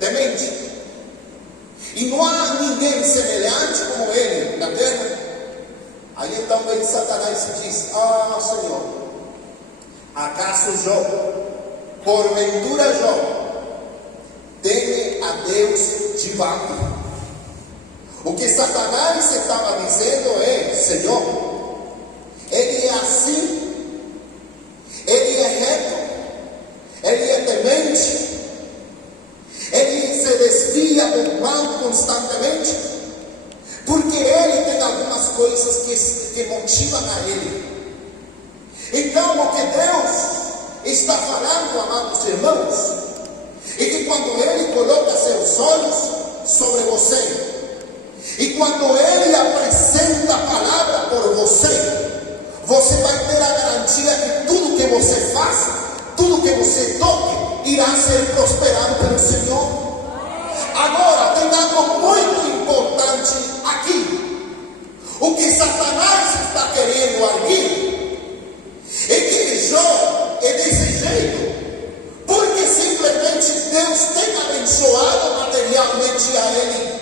temente, e não há ninguém semelhante como ele na terra. Aí então vem Satanás e diz: ah, Senhor, acaso Jó, porventura Jó, teme a Deus de fato? O que Satanás estava dizendo é: Senhor, ele é assim, ele é reto, ele é temente, ele se desvia do mal constantemente, porque ele tem algumas coisas que motivam a ele. Então o que Deus está falando, amados irmãos, é que quando ele coloca seus olhos sobre você, e quando ele apresenta a palavra por você, você vai ter a garantia que tudo que você faça, tudo que você toque, irá ser prosperado pelo Senhor. Agora, tem algo muito importante aqui. O que Satanás está querendo arguir é que Jó é desse jeito porque simplesmente Deus tem abençoado materialmente a ele.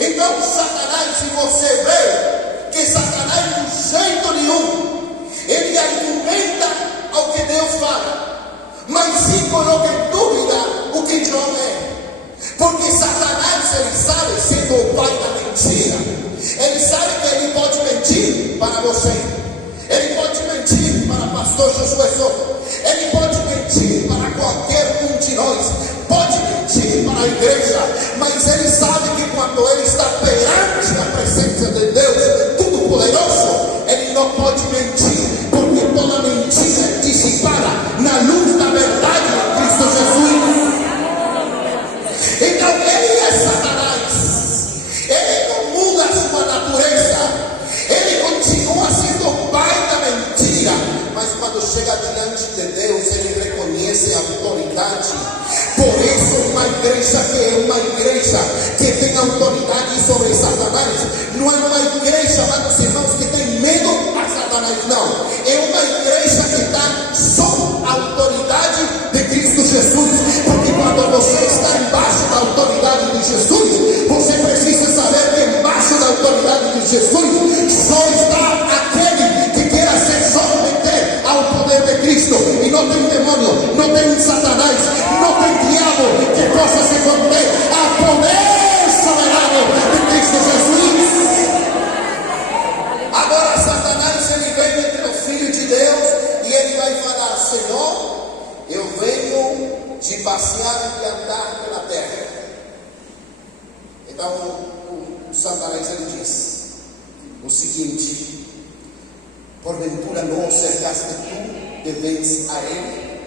Então Satanás, se você vê que Satanás de jeito nenhum ele argumenta ao que Deus fala, mas sim coloca em dúvida o que Jó é. Porque Satanás, ele sabe, sendo o pai da mentira, ele sabe que ele pode mentir para você, ele pode mentir para pastor Josué Soto, ele pode mentir para qualquer um de nós, pode mentir para a igreja, mas ele sabe que quando ele está perante a presença de Deus Todo-Poderoso, ele não pode mentir, porque toda mentira é dissipada na luz da verdade em Cristo Jesus. Então ele é Satanás, ele não muda a sua natureza, ele continua sendo o pai da mentira, mas quando chega diante de Deus, ele reconhece a autoridade. Por isso uma igreja que é uma igreja que tem autoridade sobre Satanás, não é uma igreja, amados irmãos, que tem medo a Satanás, não, é uma igreja que está sob a autoridade de Cristo Jesus, porque quando você está embaixo da autoridade de Jesus, você precisa saber que embaixo da autoridade de Jesus só está aquele que queira se submeter ao poder de Cristo, e não tem demônio, não tem Satanás, não tem diabo que possa se conter ao poder soberano de Cristo Jesus. Agora Satanás, ele vem entre os filhos de Deus e ele vai falar: Senhor, eu venho de passear e de andar pela terra. Então o Satanás, ele diz o seguinte: porventura não cercaste tu de bens a ele,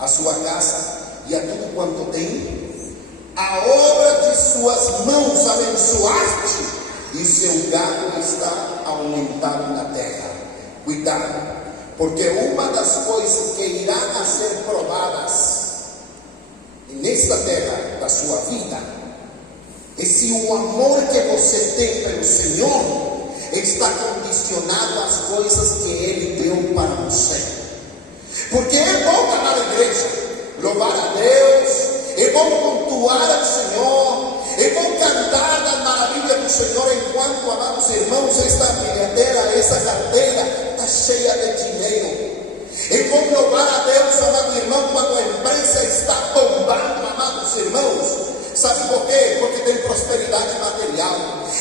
a sua casa e a tudo quanto tem? A obra de suas mãos abençoaste, e seu gado está aumentado na terra. Cuidado, porque uma das coisas que irá a ser provadas nesta terra da sua vida é se o amor que você tem pelo Senhor está condicionado às coisas que Ele deu para você. Porque é bom estar na igreja, louvar a Deus, é bom cultuar ao Senhor, é bom cantar das maravilhas do Senhor, enquanto, amados irmãos, esta bilheteira, essa carteira está cheia de dinheiro. É bom louvar a Deus, amado irmão, quando a empresa está bombando, amados irmãos. Sabe por quê? Porque tem prosperidade material.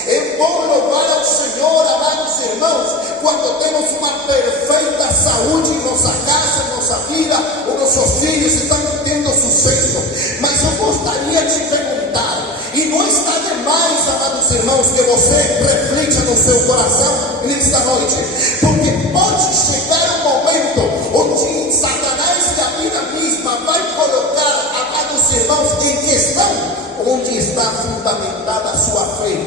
É bom louvar ao Senhor, amados irmãos, quando temos uma perfeita saúde em nossa casa, em nossa vida, os nossos filhos estão tendo sucesso. Mas eu gostaria de perguntar, e não está demais, amados irmãos, que você reflita no seu coração nesta noite, porque pode chegar um momento onde Satanás e a vida mesma vai colocar, amados irmãos, em questão onde está fundamentada a sua fé.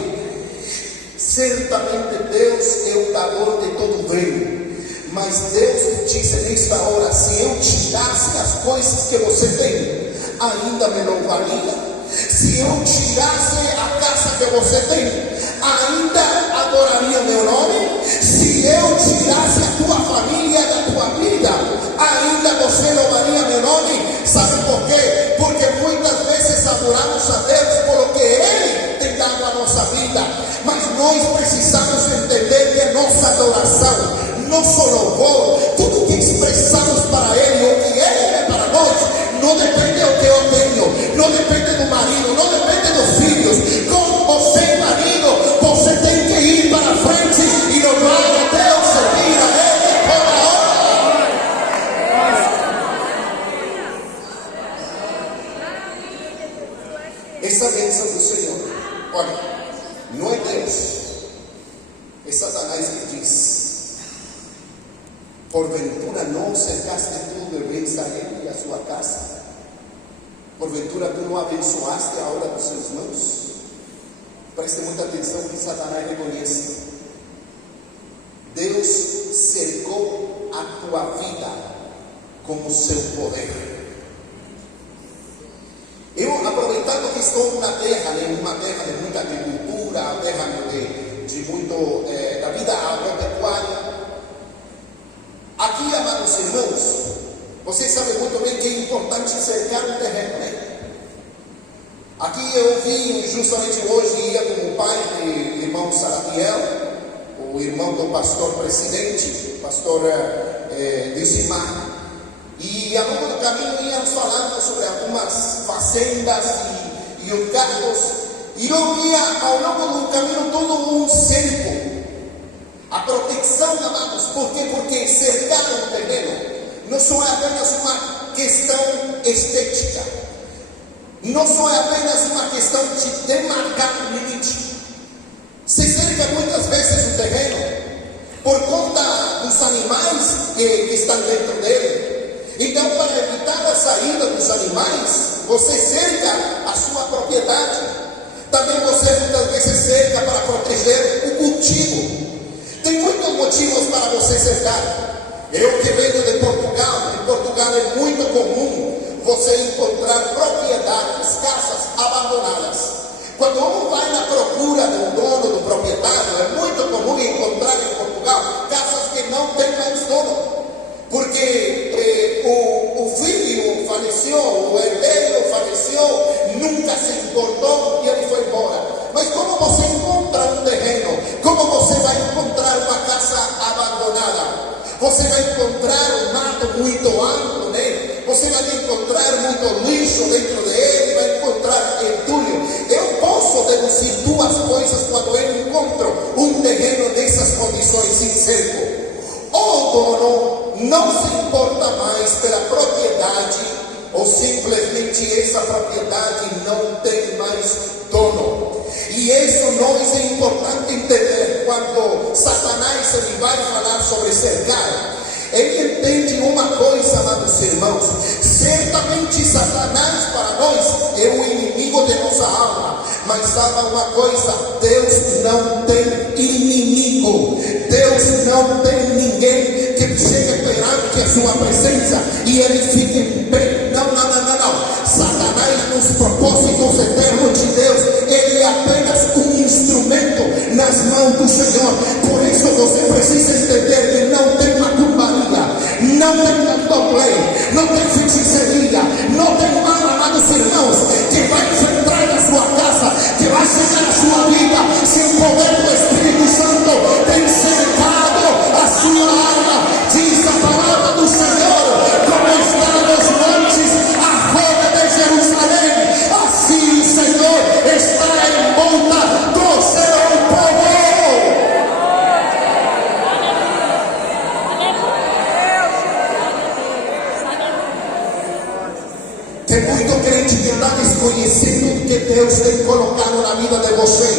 Certamente Deus é o dador de todo bem, mas Deus te diz nesta hora: se eu tirasse as coisas que você tem, ainda me louvaria. Se eu tirasse a casa que você tem, ainda adoraria meu nome. Se eu tirasse a tua família da tua vida, ainda você você louvaria meu nome. Sabe por quê? Porque muitas vezes adoramos a Deus pelo que Ele tem dado à nossa vida, mas nós precisamos entender que a nossa adoração, nosso louvor, tudo que expressamos para Ele, o que Ele é para nós, não depende do que eu tenho, não depende do marido, não depende dos filhos. Com você, marido, você tem que ir para frente e louvar a Deus, servir a Ele toda hora. Essa bênção do Senhor, olha, não é Deus, é Satanás que diz: porventura não cercaste tu de bens a ele e a sua casa? Porventura tu não abençoaste a obra dos seus mãos? Preste muita atenção que Satanás reconhece. Deus cercou a tua vida com o seu poder. Eu, aproveitando que estou na terra, uma terra de muita agricultura, a terra de muito da vida agropecuária, aqui, amados irmãos, vocês sabem muito bem que é importante cercar um terreno, né? Aqui eu vi, justamente hoje, ia com o pai do irmão Salatiel, o irmão do pastor presidente, pastor Dizimar, e ao longo do caminho íamos falando sobre algumas fazendas e os cargos, e eu via ao longo do caminho todo um cerco. A proteção, amados, por quê? Porque cercar um terreno não só é apenas uma questão estética, não só é apenas uma questão de demarcar um limite. Se cerca muitas vezes o terreno por conta dos animais que estão dentro dele. Então, para evitar a saída dos animais, você cerca a sua propriedade. Também você muitas vezes cerca para proteger o cultivo. Tem muitos motivos para você cercar. Eu que venho de Portugal, em Portugal é muito comum você encontrar propriedades, casas abandonadas. Quando um vai na procura do dono, do proprietário, é muito comum encontrar em Portugal casas que não têm mais dono, porque o filho faleceu, o herdeiro faleceu, nunca se importou e ele foi embora. Mas como você encontra um terreno? Como você vai encontrar uma casa abandonada? Você vai encontrar um mato muito amplo nele, você vai encontrar muito lixo dentro dele, vai encontrar entulho. Eu posso deduzir duas coisas quando eu encontro um terreno nessas condições sem cerco. O dono não se importa mais pela propriedade, ou simplesmente essa propriedade não tem mais dono. E isso nós é importante entender quando Satanás ele vai falar sobre cercar. Ele entende uma coisa, amados irmãos: certamente Satanás para nós é o inimigo de nossa alma, mas sabe uma coisa? Deus não tem inimigo. Deus não tem ninguém que chegue perante a sua presença e ele fique em pé. Não. Satanás, nos propósitos eternos de Deus, ele é apenas um instrumento nas mãos do Senhor. Por isso você precisa entender que não tem macumbaria, não tem candomblé, não tem feitiçaria, não tem mal, amados irmãos, que vai entrar na sua casa, que vai chegar na sua vida, se o poder do Espírito Santo tem cercado a sua alma. Diz a palavra do Senhor: como está nos montes a roda de Jerusalém, assim o Senhor está em volta do seu povo. Tem muito crente que está desconhecendo o que Deus tem colocado na vida de você.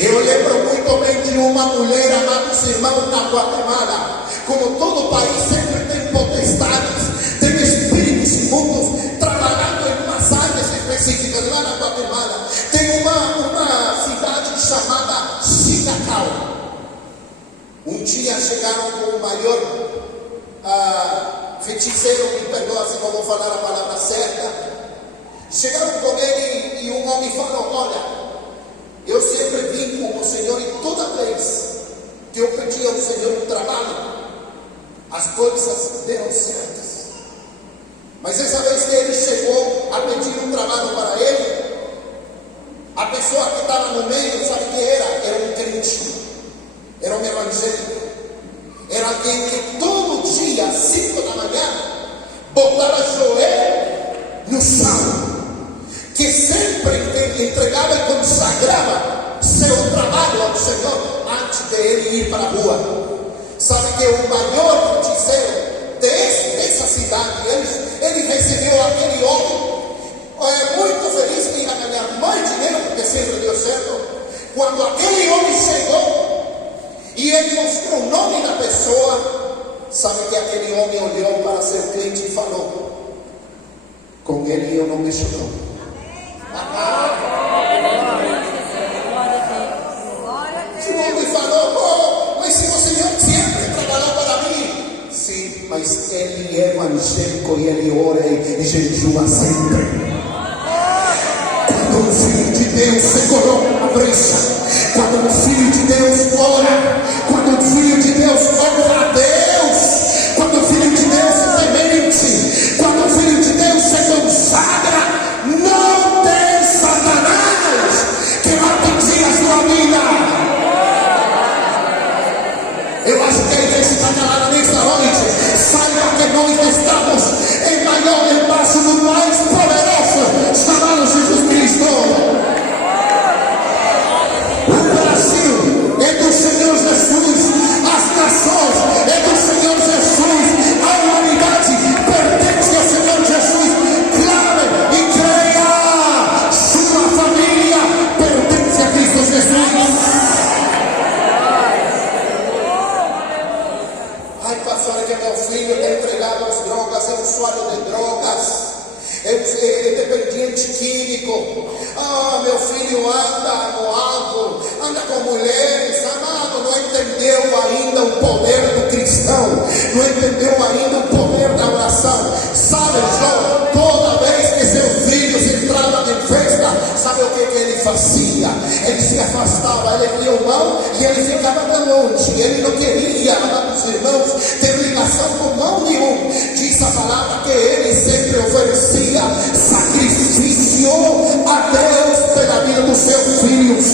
Eu lembro muito bem de uma mulher, amados irmãos, na Guatemala. Como todo país sempre tem potestades, tem espíritos imundos trabalhando em umas áreas específicas. Lá na Guatemala tem uma cidade chamada Chicacao. Um dia chegaram com o maior feiticeiro, me perdoa se não vou falar a palavra certa. Chegaram com ele e um homem falou: olha, eu sempre vim com o Senhor e toda vez que eu pedi ao Senhor um trabalho, as coisas deram certas. Mas essa vez que ele chegou a pedir um trabalho para ele, a pessoa que estava no meio, sabe o que era? Era um crente, era um evangélico, era alguém que todo dia, às 5 da manhã, botava joelho no chão, que sempre entregava e consagrava seu trabalho ao Senhor antes de ele ir para a rua. Sabe que o maior feiticeiro dessa cidade, ele recebeu aquele homem muito feliz que ia ganhar mais dinheiro, porque sempre deu certo. Quando aquele homem chegou e ele mostrou o nome da pessoa, sabe que aquele homem olhou para seu cliente e falou: com ele eu não mexo não. O homem falou: mas se o Senhor sempre trabalhou para mim. Sim, mas ele é evangélico e ele ora e jejua sempre. Quando o Filho de Deus se coloca na brecha, quando o Filho de Deus ora, quando o Filho de Deus honra a Deus, quando o Filho de Deus se temente, quando o Filho de Deus se consagra, não tem Satanás que vai pedir a sua vida. Eu acho que a igreja está calada nessa noite. Saiba que nós estamos embaixo do mais poderoso chamado Jesus Cristo. O Brasil é do Senhor Jesus, as nações é do Senhor Jesus, a humanidade pertence ao Senhor Jesus. Clame e creia, sua família pertence a Cristo Jesus. Ai, pastor, é que meu filho é entregado às drogas, é usuário de drogas, é dependente químico. Meu filho anda no álcool, anda com mulheres. Amado, não entendeu ainda o poder do cristão, não entendeu ainda o poder da oração. Sabe, João, toda vez que seus filhos entravam em festa, sabe o que ele fazia? Ele se afastava, ele via o mão e ele ficava tão longe. Ele não queria, amados irmãos, ter ligação com mão nenhum. Diz a palavra que ele sempre oferecia sacrifício a Deus pela vida dos seus filhos.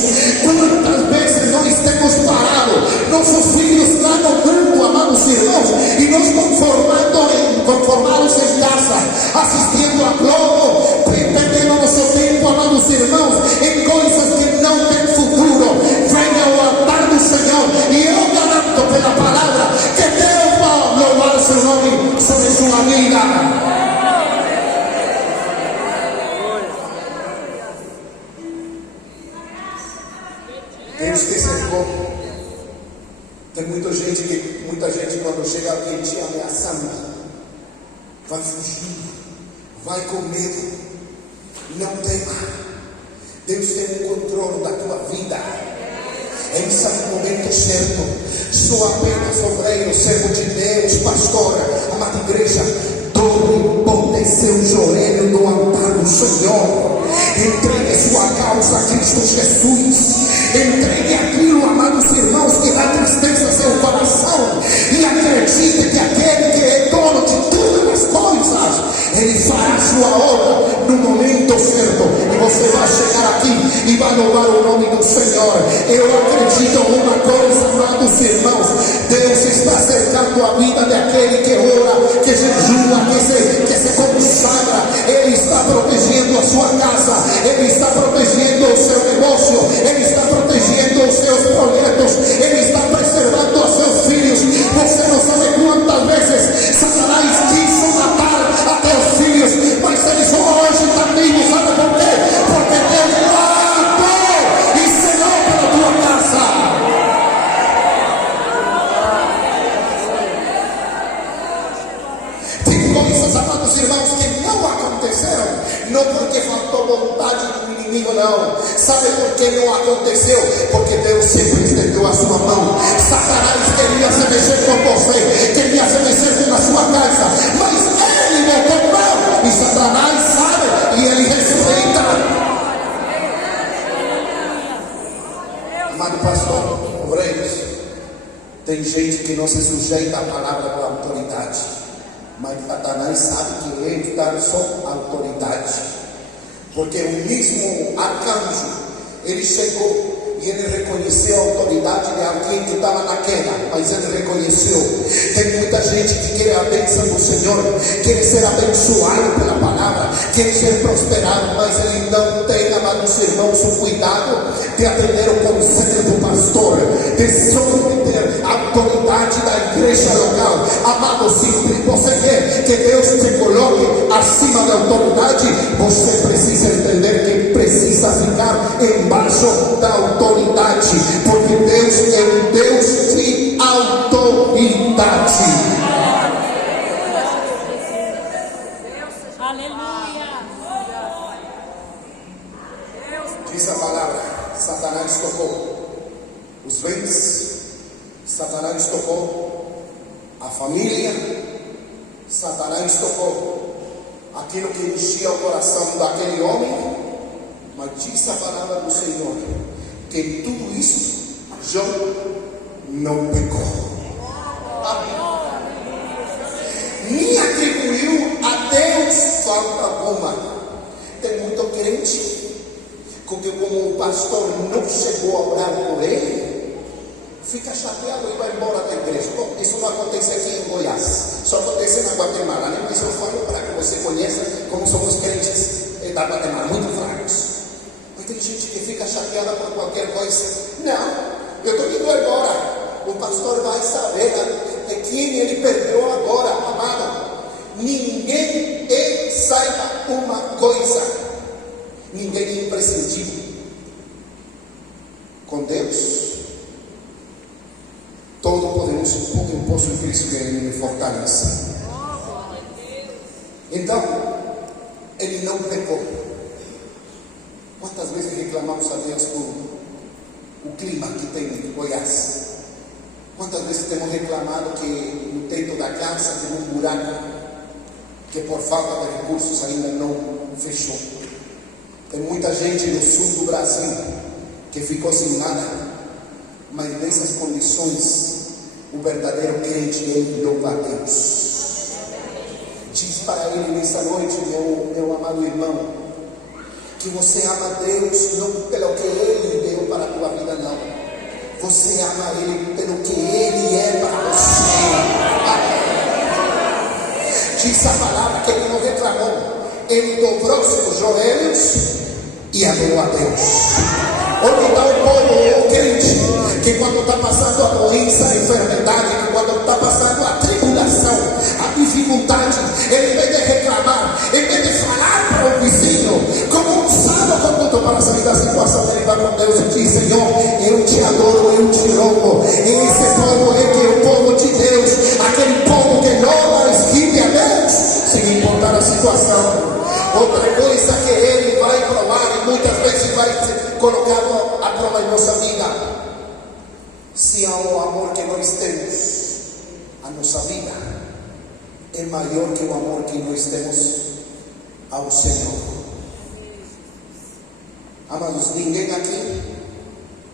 Quantas vezes nós temos parado nossos filhos lá no mundo, amados irmãos, e nos conformados em casa, assistindo a Globo, perdendo nosso tempo, amados irmãos, em coisas que não têm futuro. Venha ao altar do Senhor e eu garanto pela palavra que Deus vai louvar o seu nome sobre sua vida. Deus te cercou. Tem muita gente quando chega alguém te ameaçando, vai fugir, vai com medo. Não tema. Deus tem o controle da tua vida. Ele sabe o momento certo. Sou apenas obreiro, servo de Deus, pastor, amada igreja. Dobre, bote seu joelho no altar do Senhor. Entregue sua causa a Cristo Jesus. Entregue aquilo, amados irmãos, que dá tristeza ao seu coração. E acredite que aquele que é dono de todas as coisas, Ele fará sua obra no momento certo. E você vai chegar aqui e vai louvar o nome do Senhor. Eu acredito em uma coisa, amados irmãos. Deus está cercando a vida daquele que ora, que jejua, que se consagra. Ele está protegendo a sua casa. Ele está protegendo o seu negócio. Ele está protegendo os seus projetos. Ele está preservando os seus filhos. Você não sabe quantas vezes Satanás quis matar a teus filhos, mas eles hoje estão vivos. Sabe por quê? Porque Deus matou e selou pela tua casa. Tem coisas, amados irmãos, que não aconteceram, não porque faltou vontade do inimigo, não. Sabe por que não aconteceu? Porque Deus sempre estendeu a sua mão. Satanás queria se mexer com você, queria se mexer na sua casa, mas ele botou mão. E Satanás sabe e ele respeita. Amado pastor, obreiros, tem gente que não se sujeita à palavra da autoridade. Mas Satanás sabe que ele está sob autoridade, porque o mesmo arcanjo, ele chegou e ele reconheceu a autoridade de alguém que estava na queda, mas ele reconheceu. Tem muita gente que quer a bênção do Senhor, quer ser abençoado pela palavra, quer ser prosperado, mas ele não tem, amados irmãos, o cuidado de atender o conselho do pastor, de submeter a autoridade da igreja local. Amado, se você quer que Deus te coloque acima da autoridade, você precisa entender que precisa ficar embaixo da autoridade, porque Deus é um Deus de autoridade. Aleluia. Diz a palavra: Satanás tocou os bens, Satanás tocou a família, Satanás tocou aquilo que enchia o coração daquele homem. Mas diz a palavra do Senhor que em tudo isso Jó não pecou, nem atribuiu a Deus falta alguma. Tem muito crente que, como o pastor não chegou a orar por ele, fica chateado e vai embora da igreja. Bom, isso não acontece aqui em Goiás, só acontece na Guatemala, né? Mas eu falo para que você conheça como são os crentes da Guatemala, muito fracos. Mas tem gente que fica chateada por qualquer coisa. Não, eu estou indo embora. O pastor vai saber de quem ele perdoou agora, amado. Ninguém saiba uma coisa: ninguém é imprescindível. Com Deus, todo posso em Cristo que ele me fortalece. Então, ele não pecou. Quantas vezes reclamamos a Deus por o clima que tem em Goiás? Quantas vezes temos reclamado que no teto da casa tem um buraco que por falta de recursos ainda não fechou? Tem muita gente no sul do Brasil que ficou sem nada, mas nessas condições o verdadeiro crente, ele louva a Deus. Diz para ele nessa noite, meu amado irmão, que você ama Deus não pelo que Ele deu para a tua vida, não. Você ama Ele pelo que Ele é para você. Diz a palavra que Ele não reclamou. Ele dobrou seus joelhos e adorou a Deus. Onde está o povo, o crente, que quando está passando a doença, a enfermidade, que quando está passando a tribulação, a dificuldade, ele em vez de reclamar, em vez de falar para o vizinho, como um salvo-conduto para sair da situação, ele vai com Deus e diz: Senhor, eu te adoro, eu te louvo. Esse povo é que é o povo de Deus, aquele povo que louva, esquive a Deus, sem importar a situação. Outra coisa que ele vai provar, e muitas vezes vai ser colocado à prova em nossa vida: se há o amor que nós temos, a nossa vida é maior que o amor que nós temos ao Senhor. Amados, ninguém aqui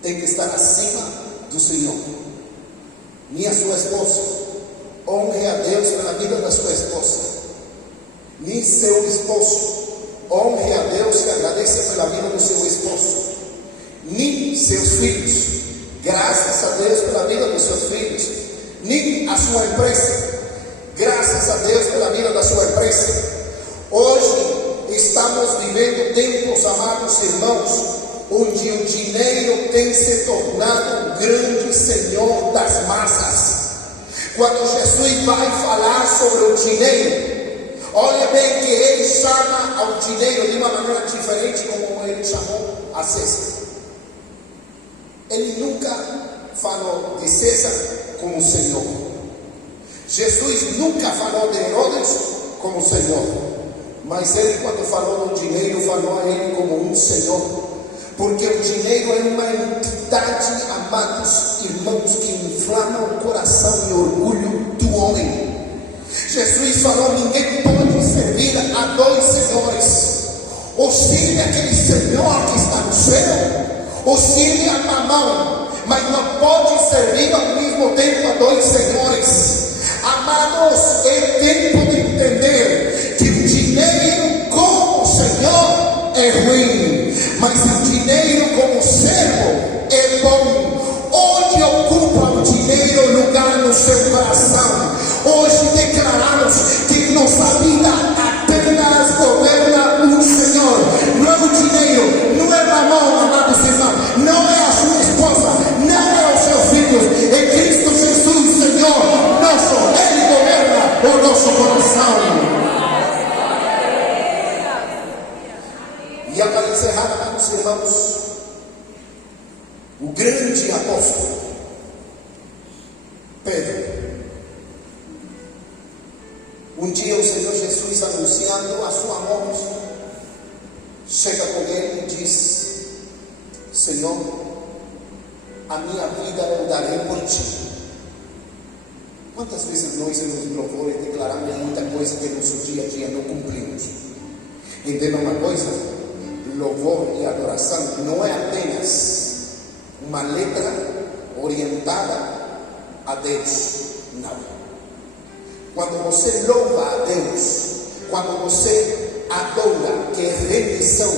tem que estar acima do Senhor. Nem a sua esposa. Honre a Deus pela vida da sua esposa. Nem seu esposo. Honre a Deus e agradeça pela vida do seu esposo. Nem seus filhos. Graças a Deus pela vida dos seus filhos. Nem a sua empresa. Graças a Deus pela vida da sua empresa. Hoje estamos vivendo tempos, amados irmãos, onde o dinheiro tem se tornado um grande senhor das massas. Quando Jesus vai falar sobre o dinheiro, olha bem que ele chama ao dinheiro de uma maneira diferente como ele chamou a César. Ele nunca falou de César como Senhor. Jesus nunca falou de Herodes como Senhor. Mas ele, quando falou do dinheiro, falou a ele como um Senhor. Porque o dinheiro é uma entidade, amados irmãos, que inflama o coração e o orgulho do homem. Jesus falou: ninguém pode servir a dois senhores. Ou serve aquele Senhor que está no céu, ou serve a Mamão. Mas não pode servir ao mesmo tempo a dois senhores. A Amados, é tempo de entender que o dinheiro como Senhor é ruim, mas o dinheiro como servo é bom. Onde ocupa o dinheiro lugar no seu coração? Hoje declaramos que nossa vida apenas governa o Senhor. Não é o dinheiro, não é mamão, amados irmãos, não é a sua esposa, não é os seus filhos, é Cristo Jesus, Senhor nosso. Ele governa o nosso coração. E para encerrar, amados irmãos, o grande apóstolo Pedro, um dia o Senhor Jesus, anunciando a sua morte, chega com ele e diz: Senhor, a minha vida eu darei por ti. Quantas vezes nós nos louvores declaramos muita coisa que no nosso dia a dia não cumprimos? Entenda uma coisa: louvor e adoração não é apenas uma letra orientada a Deus, não. Quando você louva a Deus, quando você adora, que é rendição,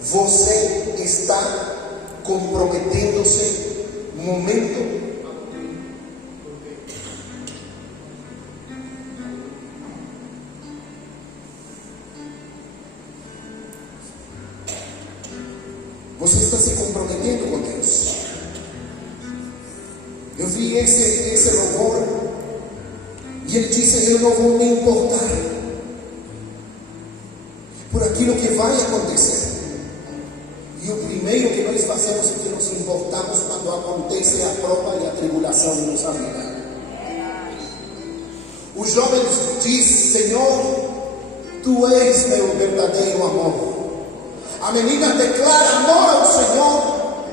você está comprometendo-se momento você está se comprometendo com Deus. Eu vi esse louvor e ele disse: eu não vou me importar por aquilo que vai acontecer. E o primeiro que nós fazemos é que nos importamos quando acontece a prova e a tribulação em nossa vida. Os jovens dizem: Senhor, Tu és meu verdadeiro amor. A menina declara amor ao Senhor,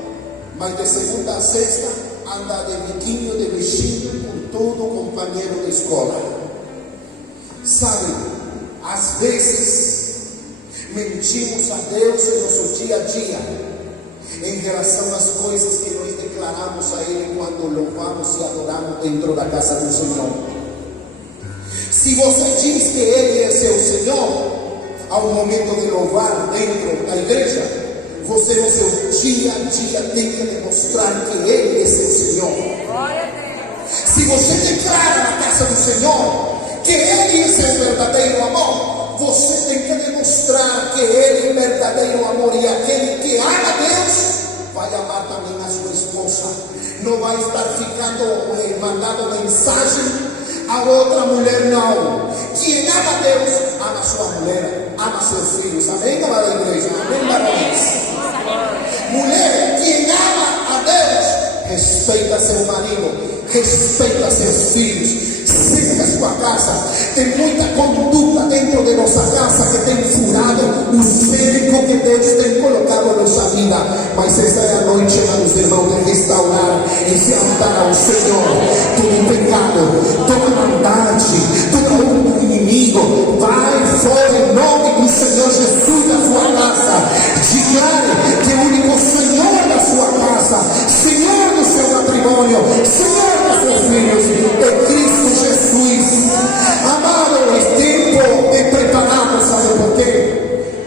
mas de segunda a sexta anda de biquinho, de bichinho por todo o companheiro da escola. Sabe, às vezes mentimos a Deus em nosso dia a dia em relação às coisas que nós declaramos a Ele quando louvamos e adoramos dentro da casa do Senhor. Se você diz que Ele é seu Senhor, ao momento de louvar dentro da igreja, você no seu dia a dia tem que demonstrar que Ele é seu Senhor. Se você declara na casa do Senhor que Ele é seu verdadeiro amor, você tem que demonstrar que Ele é verdadeiro amor. E aquele que ama a Deus vai amar também a sua esposa. Não vai estar ficando mandando mensagem a outra mulher, não. Quem ama a Deus ama a sua mulher, ama seus filhos. Amém, amada igreja? Amém, varões? Mulher, quem ama a Deus respeita seu marido, respeita seus filhos, cerca sua casa. Tem muita conduta dentro de nossa casa que tem furado o cerco que Deus tem colocado em nossa vida. Mas esta é a noite, amados irmãos, de restaurar e se andar ao Senhor. Todo pecado, toda maldade, toda obra do inimigo vai fora em nome do Senhor Jesus da sua casa. Declare que o único Senhor da sua casa, Senhor do seu matrimônio, Senhor dos seus filhos, é Cristo Jesus. Amado, é tempo de preparar, sabe por quê?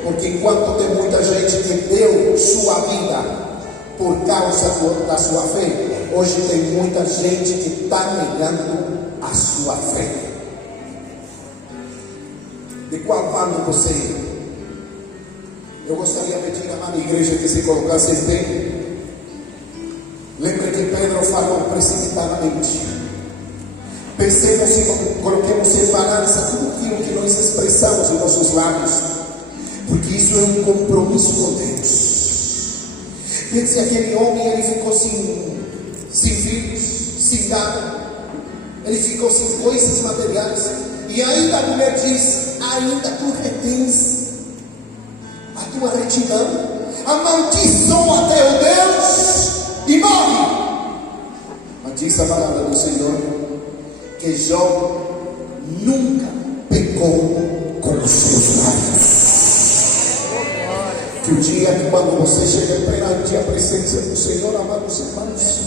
Porque enquanto tem muita gente que deu sua vida por causa da sua fé, hoje tem muita gente que está negando a sua fé. De qual bando você é? Eu gostaria de pedir à amada igreja que se colocasse em pé. Lembre que Pedro falou precipitadamente. Pensemos e coloquemos em balança tudo aquilo que nós expressamos em nossos lábios, porque isso é um compromisso com Deus. Pense, aquele homem, ele ficou sem filhos, sem gado, ele ficou sem coisas materiais, e ainda a mulher diz: ainda tu retens a tua retidão, amaldiçoa teu Deus e morre. Mas diz a palavra do Senhor que Jó nunca pecou com os seus lábios. Que o dia que quando você chega perante a presença do Senhor, amados irmãos,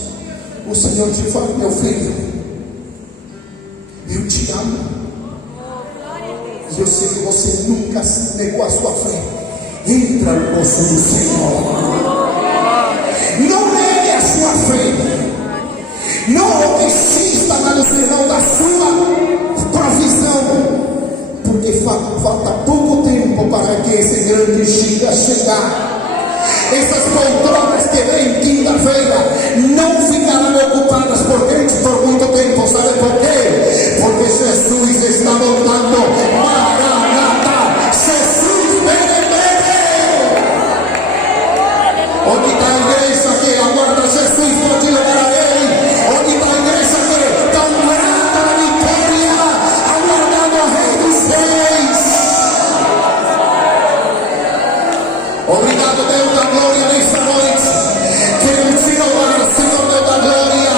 o Senhor te fala: meu filho, eu te ama. E eu sei que você nunca negou a sua fé. Entra no gozo do Senhor. Não negue a sua fé. Não desista no final da sua provisão. Porque falta pouco tempo para que esse grande dia chegar. Essas poltronas que vêm quinta-feira não ficarão ocupadas por crentes por muito tempo. Sabe por quê? Porque Jesus está voltando. Maranata, Jesus vem. Onde está a igreja que aguarda Jesus por te levar a Ele? Onde está a igreja que está orando a vitória, aguardando o Rei dos Reis? Obrigado, Deus da glória, nessa noite. Queremos te louvar, Senhor Deus da glória.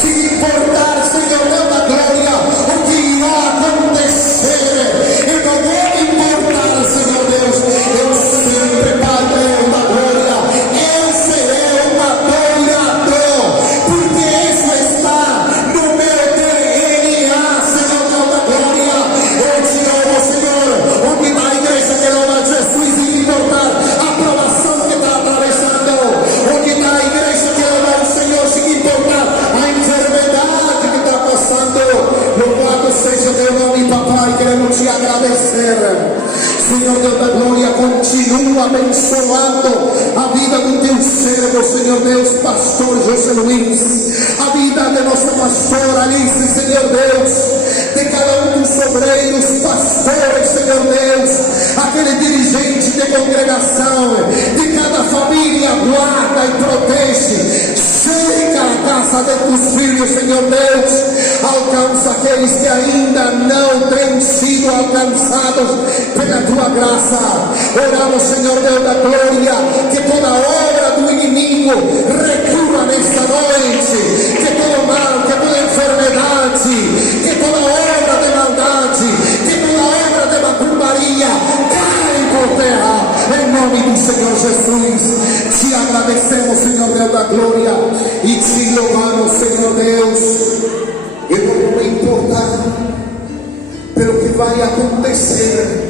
Sem importar, Senhor Deus da glória, o que irá acontecer. Eu não vou importar, Senhor Deus. Eu sempre, Pai Deus da glória, eu serei um adorador, porque isso está no meu DNA, Senhor Deus da glória. Eu te louvo, Senhor. Onde está a igreja que louva Jesus e importar a provação que está atravessando? Onde está a igreja que louva o Senhor sem importar a enfermidade que está passando? Louvado seja teu nome, papai. Queremos te agradecer, Senhor Deus da glória. Continua abençoando a vida do teu servo, Senhor Deus, pastor José Luiz, a vida de nossa pastora Alice, Senhor Deus, de cada um dos obreiros, pastores, Senhor Deus, aquele dirigente de congregação, de cada família, guarda e protege. Chega a casa de tus filhos, Senhor Deus. Alcança aqueles que ainda não têm sido alcançados pela tua graça. Oramos, Senhor Deus da glória, que toda obra do inimigo recua nesta noite. Que todo mal, que toda enfermidade, que toda obra de maldade, que toda obra de macumbaria cai por terra. Em nome do Senhor Jesus, te agradecemos, Senhor Deus da glória, e te louvamos, Senhor Deus. Eu não vou me importar pelo que vai acontecer.